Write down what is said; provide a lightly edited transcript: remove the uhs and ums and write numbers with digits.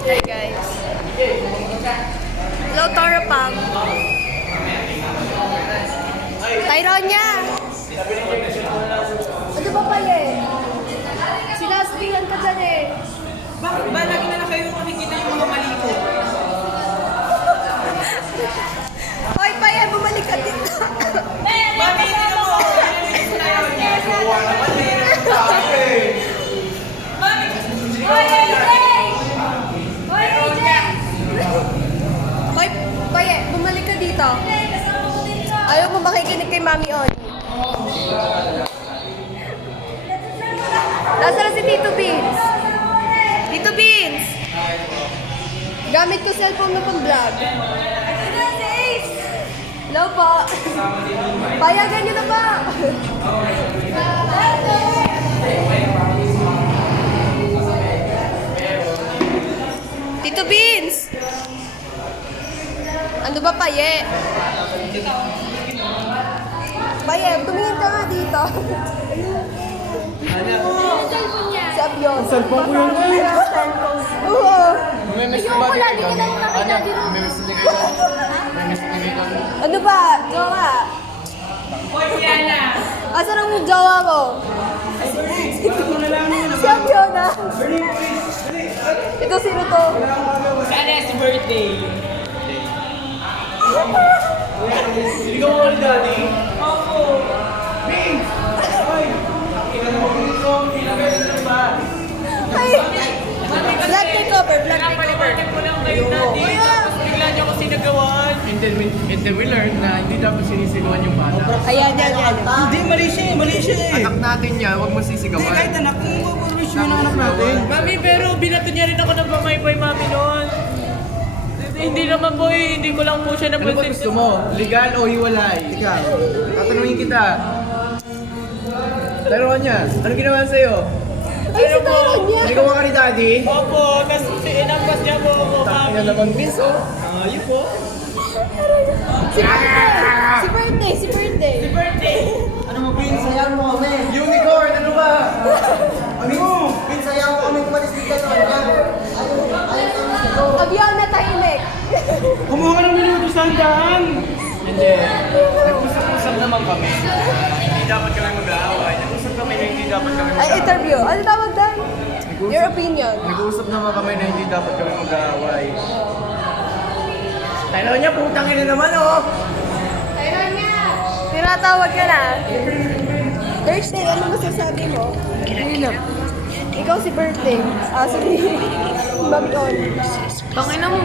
Hi guys. Hello Tara Pam. Tyronia! Ano ba pala eh? Sinasabihan ka dyan eh. Bakit ba lagi na lang kayo makikita yung mga mali ko? Hoy, Paya, bumalik ka dito. Mami, hindi mo! Gawa naman eh. Mami! Hoy, AJ! Hoy, AJ! Hoy, Paya, bumalik ka dito. Ayaw mo makikinig kay Mami Oli. Nasaan si Tito Beans? Tito Beans! Gamit ko cellphone mo pang vlog. Hello po. Payagan nyo na pa. Tito Beans! Ano ba, Paye? Paye, tumingin ka nga dito. Si Abion. Cellphone ko yun eh. Oo. May-miss ko ba dito? May-miss niya kayo? May-miss niya kayo? Ano ba? Jowa? Hoy, Siana! Asan ang jowa mo? Si Abion ah. Ito sino to? Sana si birthday! Hindi ka mo daddy? Opo! Bing! Ay! Ilan mo dito? Ilan ba? Ay! Blood takeover, blood takeover. Napaliwanag mo lang kayo dati. Tapos bigla niyo ako sinagawan. And then we learned na hindi dapat sinisigawan yung bata. Ayan, yan, yan. Hindi, mali siya eh. Anak natin yan, huwag mo Hindi, sisigawan. kahit anak, kung wish mo ng anak natin. Mami, pero binato niya rin ako ng pamaypay, mami, noon. Hindi naman po eh, hindi ko lang po siya Ano ba napansin. gusto mo? Legal o hiwalay? Ikaw. Tatanungin kita. Taruhan niya, ano ginawa sa'yo? Ay, si Tyron niya. Nagawa ka ni daddy? Opo, tapos inampas niya po ako, mami. Ina naman piso. Ayun po. Si birthday. Si birthday, si birthday. Birthday! Ano mo, pinsayaw mo kami. Unicorn, ano ba? Ano mo? Pinsayaw mo kami kumalis dito. Abion na tahimik. Kumuha ka ng minuto sa handaan. Hindi. Nag-usap-usap naman kami. Hindi dapat kami mag-aaway. Nag-usap kami na hindi dapat kami Ay, mag-aaway. interview. Ano tawag doon? Your opinion. Nag-uusap naman kami na hindi dapat kami mag-aaway. Tanaw niya, putang ina naman oh! Tyron niya. Tinatawag ka na. Thursday, ano masasabi mo? Ikaw si birthday. Ah, si Mami On. Tangina mo.